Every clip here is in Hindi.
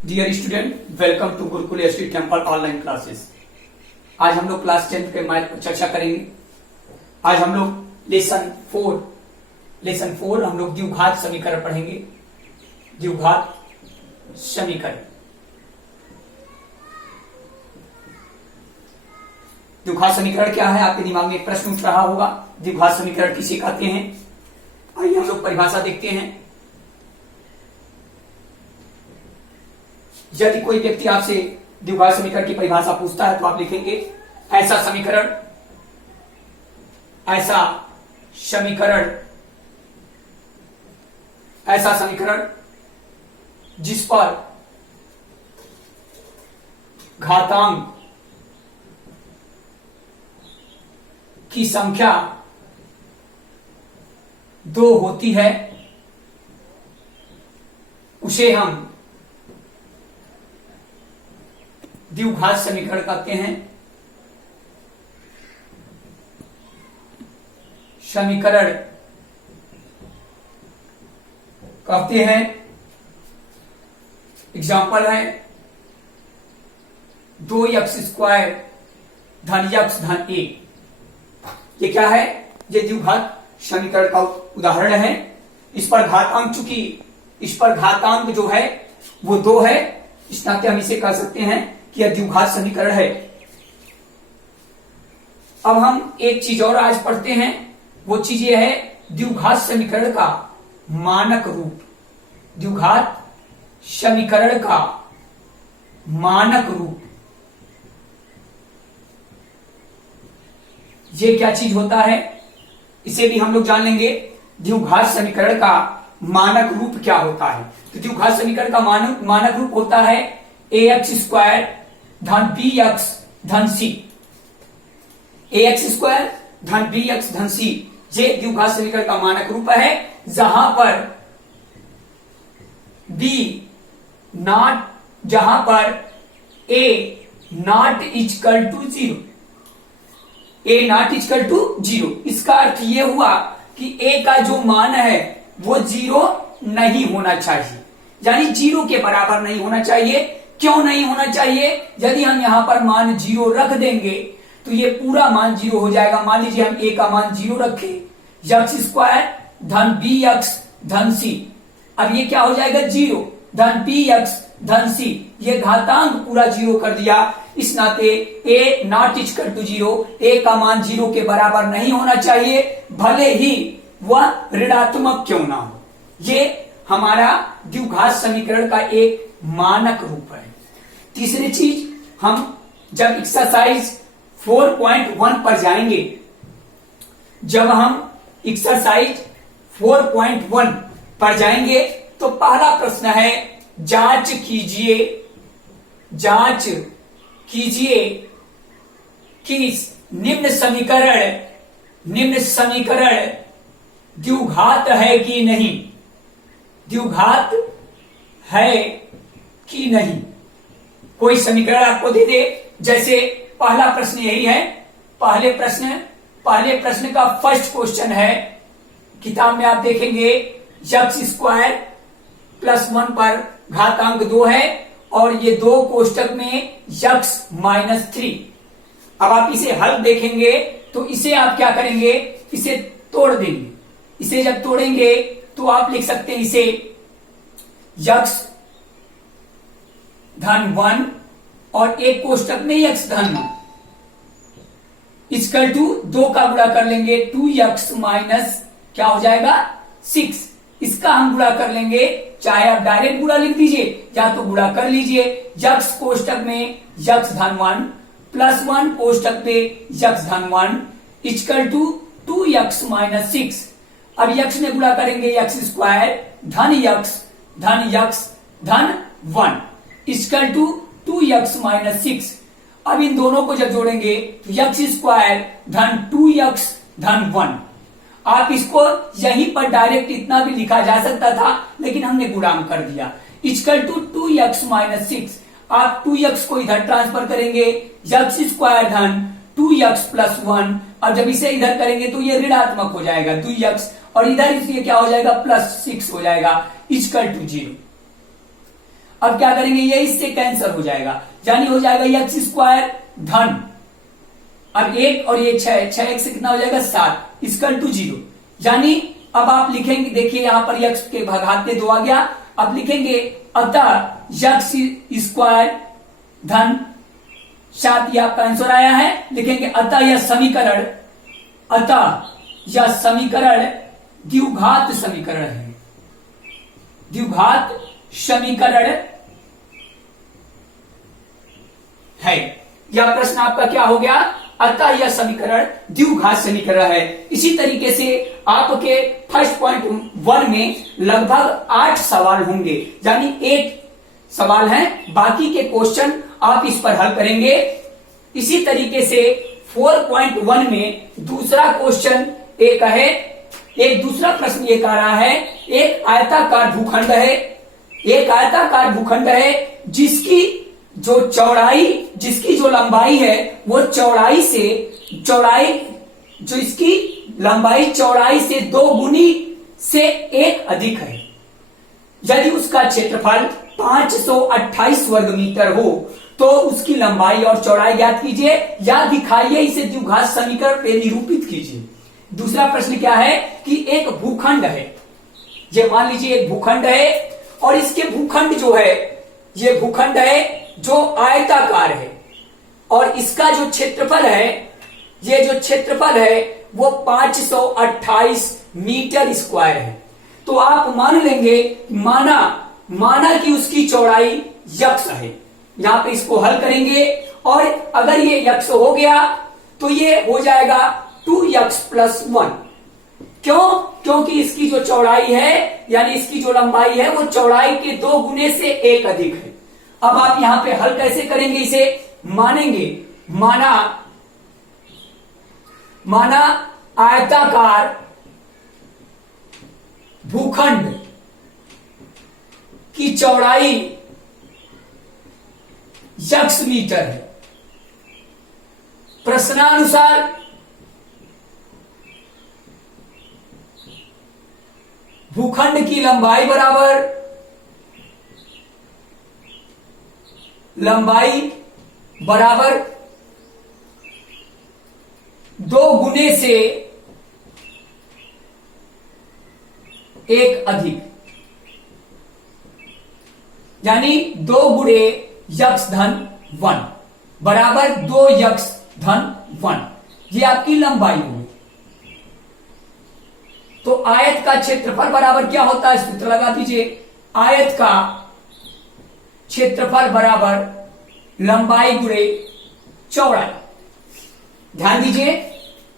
Dear student, welcome to Gurukul ST temple online classes. आज हम लोग क्लास 10 के मैथ पर चर्चा करेंगे। आज हम लोग लेसन फोर हम लोग द्विघात समीकरण पढ़ेंगे। द्विघात समीकरण, द्विघात समीकरण क्या है? आपके दिमाग में एक प्रश्न उठ रहा होगा, द्विघात समीकरण किसे कहते हैं? आइए हम लोग परिभाषा देखते हैं। यदि कोई व्यक्ति आपसे द्विघात समीकरण की परिभाषा पूछता है तो आप लिखेंगे ऐसा समीकरण जिस पर घातांक की संख्या 2 होती है उसे हम द्विघात समीकरण कहते हैं। समीकरण कहते हैं। एग्जाम्पल है 2x² धन x धन 1। ये क्या है? ये द्विघात समीकरण का उदाहरण है। इस पर घातांक, चूंकि इस पर घातांक जो है वो 2 है, इस नाते हम इसे कह सकते हैं कि यह द्विघात समीकरण है। अब हम एक चीज और आज पढ़ते हैं, वो चीज ये है द्विघात समीकरण का मानक रूप। द्विघात समीकरण का मानक रूप, ये क्या चीज होता है इसे भी हम लोग जान लेंगे। द्विघात समीकरण का मानक रूप क्या होता है? तो द्विघात समीकरण का मानक रूप होता है ax² धन bx धन c। ax² धन bx धन c, ये द्विघात समीकरण का मानक रूप है, जहां पर a not equal to 0। a not equal to 0, इसका अर्थ ये हुआ कि a का जो मान है वो 0 नहीं होना चाहिए, यानी 0 के बराबर नहीं होना चाहिए। क्यों नहीं होना चाहिए? यदि हम यहां पर मान 0 रख देंगे तो ये पूरा मान 0 हो जाएगा। मान लीजिए हम a का मान 0 रखे, x² धन bx धन c। अब ये क्या हो जाएगा? 0 धन bx धन c, ये घातांक पूरा 0 कर दिया। इस नाते a not equal to 0, a का मान 0 के बराबर नहीं होना चाहिए, भले ही वह ऋणात्मक क्यों ना हो। ये हमारा द्विघात समीकरण का एक मानक रूप है। तीसरी चीज, हम जब एक्सरसाइज 4.1 पर जाएंगे, जब हम एक्सरसाइज 4.1 पर जाएंगे तो पहला प्रश्न है जांच कीजिए कि निम्न समीकरण द्विघात है कि नहीं। द्विघात है कि नहीं? कोई समीकरण आपको दे दे, जैसे पहला प्रश्न यही है। पहले प्रश्न का फर्स्ट क्वेश्चन है, किताब में आप देखेंगे x² प्लस 1 पर घातांक 2 है और ये 2 कोष्टक में x माइनस 3। अब आप इसे हल देखेंगे तो इसे आप क्या करेंगे? इसे तोड़ देंगे। इसे जब तोड़ेंगे तो आप लिख सकते हैं इसे x धन 1 और एक कोष्टक में x धन 1 इक्वल टू 2 का गुणा कर लेंगे, 2x माइनस क्या हो जाएगा? 6। इसका हम गुणा कर लेंगे, चाहे आप डायरेक्ट गुणा लिख दीजिए या तो गुणा कर लीजिए। x कोष्टक में x धन 1 प्लस 1 कोष्टक में x धन 1 इक्वल टू 2x माइनस 6। अब x में गुणा करेंगे x² धन x धन 1 इक्वल टू 2x माइनस 6। अब इन दोनों को जब जोड़ेंगे तो x² धन 2x धन 1। आप इसको यहीं पर डायरेक्ट इतना भी लिखा जा सकता था, लेकिन हमने गुणांक कर दिया, इक्वल टू 2x माइनस 6। आप 2x को इधर ट्रांसफर करेंगे, x² धन 2x प्लस 1। अब जब इसे इधर करेंगे तो ये ऋणात्मक हो जाएगा 2x, और इधर इसलिए क्या हो जाएगा? प्लस 6 हो जाएगा, इक्वल टू 0। अब क्या करेंगे, ये इससे कैंसिल हो जाएगा, यानी हो जाएगा एक्स स्क्वायर धन, अब 1 और ये 6, 6 से कितना हो जाएगा 7 इक्वल टू 0। यानी अब आप लिखेंगे, देखिए यहां पर x के घात में 2 आ गया, अब लिखेंगे अतः एक्स स्क्वायर धन 7, ये आपका आंसर आया है। लिखेंगे अतः यह समीकरण, अतः यह समीकरण द्विघात समीकरण है, द्विघात समीकरण है। यह प्रश्न आपका क्या हो गया, अतः यह समीकरण द्विघात समीकरण है। इसी तरीके से आपके फर्स्ट पॉइंट 1 में लगभग 8 सवाल होंगे, यानी 1 सवाल है, बाकी के क्वेश्चन आप इस पर हल करेंगे। इसी तरीके से 4.1 में दूसरा क्वेश्चन एक है, एक दूसरा प्रश्न ये कह रहा है, एक आयताकार भूखंड है, एक आयताकार भूखंड है जिसकी जो चौड़ाई, जिसकी जो लंबाई है वो चौड़ाई से, चौड़ाई जो इसकी लंबाई चौड़ाई से 2 गुनी से 1 अधिक है। यदि उसका क्षेत्रफल 528 वर्ग मीटर हो तो उसकी लंबाई और चौड़ाई ज्ञात कीजिए या दिखाइए, इसे द्विघात समीकरण पे निरूपित कीजिए। दूसरा प्रश्न क्या है कि एक भूखंड है, ये मान लीजिए एक भूखंड है और इसके भूखंड जो है, ये भूखंड है जो आयताकार है और इसका जो क्षेत्रफल है, ये जो क्षेत्रफल है वो 528 मीटर स्क्वायर है। तो आप मान लेंगे, माना कि उसकी चौड़ाई यक्स है, यहां पे इसको हल करेंगे और अगर ये यक्स हो गया तो ये हो जाएगा 2x + 1। क्यों? क्योंकि इसकी जो चौड़ाई है यानी इसकी जो लंबाई है वो चौड़ाई के 2 गुने से 1 अधिक है। अब आप यहां पे हल कैसे करेंगे, इसे मानेंगे, माना आयताकार भूखंड की चौड़ाई x मीटर है। प्रश्नानुसार भूखंड की लंबाई बराबर, लंबाई बराबर 2 गुने से 1 अधिक, यानी 2 गुणे x धन 1 बराबर 2x धन 1, ये आपकी लंबाई होगी। तो आयत का क्षेत्रफल बराबर क्या होता है, सूत्र लगा दीजिए, आयत का क्षेत्रफल बराबर लंबाई गुणे चौड़ाई। ध्यान दीजिए,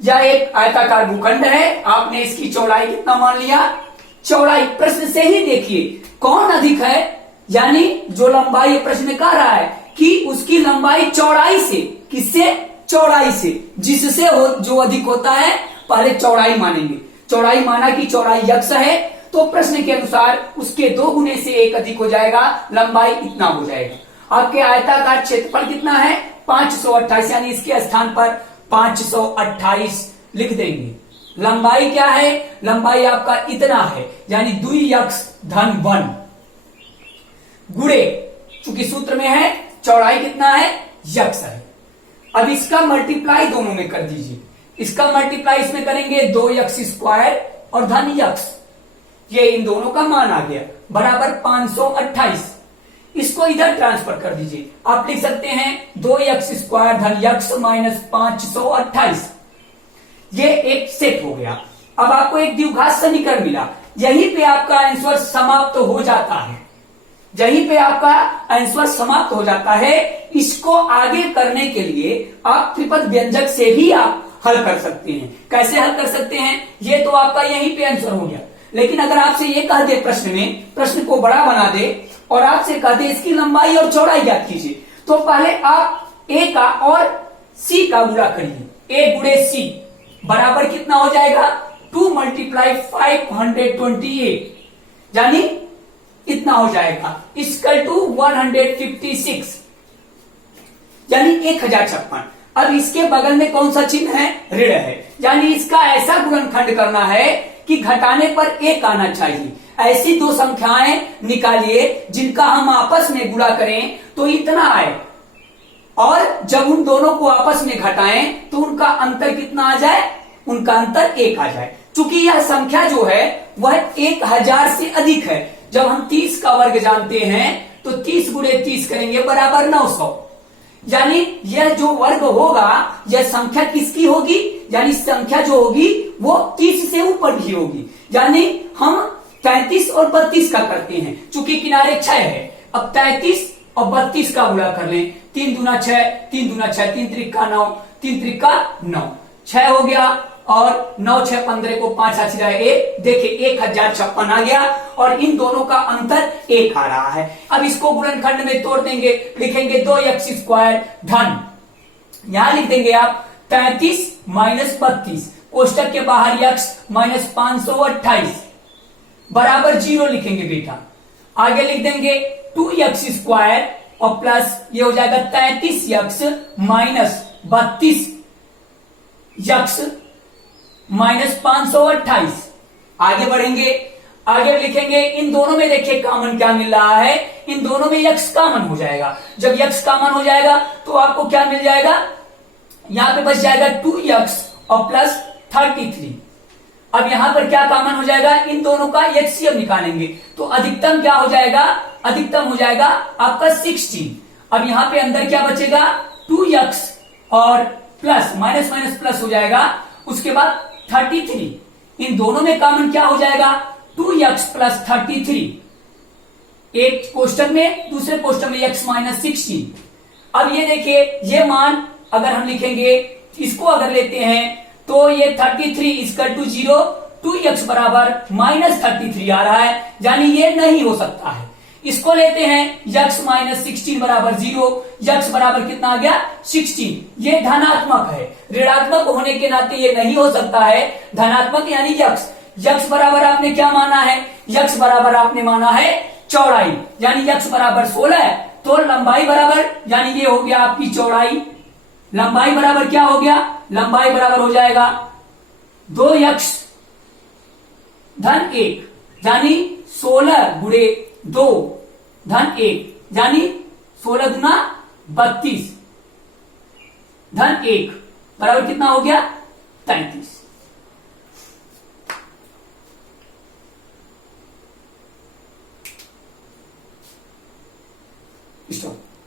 यह एक आयताकार भूखंड है, आपने इसकी चौड़ाई कितना मान लिया, चौड़ाई प्रश्न से ही देखिए कौन अधिक है, यानी जो लंबाई प्रश्न कह रहा है कि उसकी लंबाई चौड़ाई से, किससे, चौड़ाई से, जिससे जो अधिक होता है पहले चौड़ाई मानेंगे। चौड़ाई माना कि चौड़ाई x है तो प्रश्न के अनुसार उसके 2 गुने से 1 अधिक हो जाएगा, लंबाई इतना हो जाएगा। आपके आयताकार क्षेत्रफल कितना है 528, यानी इसके स्थान पर 528 लिख देंगे। लंबाई क्या है, लंबाई आपका इतना है, यानी 2x धन 1 गुणे, चूंकि सूत्र में है चौड़ाई कितना है x है। अब इसका मल्टीप्लाई दोनों में कर दीजिए, इसका मल्टीप्लाई इसमें करेंगे 2x स्क्वायर और धन x, ये इन दोनों का मान आ गया बराबर 528। इसको इधर ट्रांसफर कर दीजिए, आप लिख सकते हैं 2x स्क्वायर धन x माइनस 528, ये एक सेट हो गया। अब आपको एक द्विघात समीकरण मिला, यहीं पे आपका आंसर समाप्त हो जाता है, यहीं पे आपका आंसर समाप्त हो जाता है। इसको आगे करने के लिए आप त्रिपद व्यंजक से भी आप हल कर सकते हैं। कैसे हल कर सकते हैं, ये तो आपका यहीं पे आंसर हो गया, लेकिन अगर आपसे ये कह दे प्रश्न में, प्रश्न को बड़ा बना दे और आपसे कह दे इसकी लंबाई और चौड़ाई ज्ञात कीजिए, तो पहले आप a का और c का गुणा करिए। a गुणे c बराबर कितना हो जाएगा 2 × 528, यानी इतना हो जाएगा इक्वल टू 156, यानी 1056। अब इसके बगल में कौन सा चिन्ह है, ऋण है, यानी इसका ऐसा गुणनखंड करना है कि घटाने पर एक आना चाहिए। ऐसी दो संख्याएं निकालिए जिनका हम आपस में गुणा करें तो इतना आए, और जब उन दोनों को आपस में घटाएं तो उनका अंतर कितना आ जाए, उनका अंतर 1 आ जाए। चूंकि यह संख्या जो है वह 1000 से अधिक है। जब हम 30 का वर्ग जानते हैं तो 30 गुणे 30 करेंगे बराबर 900, यानी यह जो वर्ग होगा यह संख्या किसकी होगी, यानी संख्या जो होगी वो 30 से ऊपर की होगी। यानी हम 33 और 32 का करते हैं, चूंकि किनारे 6 है। अब 33 और 32 का गुणा कर लें, 3 दूना 6, 3 दूना 6, 3 त्रिका 9, 3 त्रिका 9, 6 हो गया, और 9 6 15 को 5 8 1, देखिए 1056 आ गया, और इन दोनों का अंतर 1 आ रहा है। अब इसको गुणनखंड में तोड़ देंगे, लिखेंगे 2x² धन, यहां लिख देंगे आप 33 माइनस 32, कोष्टक के बाहर x माइनस 528 बराबर 0 लिखेंगे बेटा। आगे लिख देंगे 2x² और प्लस ये हो जाएगा 33x माइनस 32x माइनस 528। आगे बढ़ेंगे, आगे लिखेंगे इन दोनों में देखिए कॉमन क्या मिल रहा है, इन दोनों में x कॉमन हो जाएगा। जब x कॉमन हो जाएगा तो आपको क्या मिल जाएगा, यहां पे बच जाएगा 2x और प्लस 33। अब यहां पर क्या कॉमन हो जाएगा, इन दोनों का एचसीएफ निकालेंगे तो अधिकतम क्या हो जाएगा, अधिकतम हो जाएगा आपका 16। अब यहां पे अंदर क्या बचेगा 2x और प्लस माइनस माइनस प्लस हो जाएगा, उसके बाद 33। इन दोनों में कॉमन क्या हो जाएगा 2x प्लस 33, एक कोष्टक में दूसरे कोष्टक में x माइनस 16। अब ये देखिए ये मान अगर हम लिखेंगे इसको अगर लेते हैं तो ये 33 इक्वल टू 0, 2x बराबर माइनस 33 आ रहा है, यानी ये नहीं हो सकता है। इसको लेते हैं x माइनस 16 बराबर 0, x बराबर कितना आ गया 16, ये धनात्मक है। ऋणात्मक होने के नाते ये नहीं हो सकता है, धनात्मक यानी x बराबर आपने क्या माना है, x बराबर आपने माना है चौड़ाई, यानी x बराबर 16 है, तो लंबाई बराबर यानी ये हो गया आपकी चौड़ाई, लंबाई बराबर क्या हो गया, लंबाई बराबर हो जाएगा 2x धन 1, यानी 16 गुणे 2 धन 1, यानी 16 गुना 32 धन 1 बराबर कितना हो गया 33।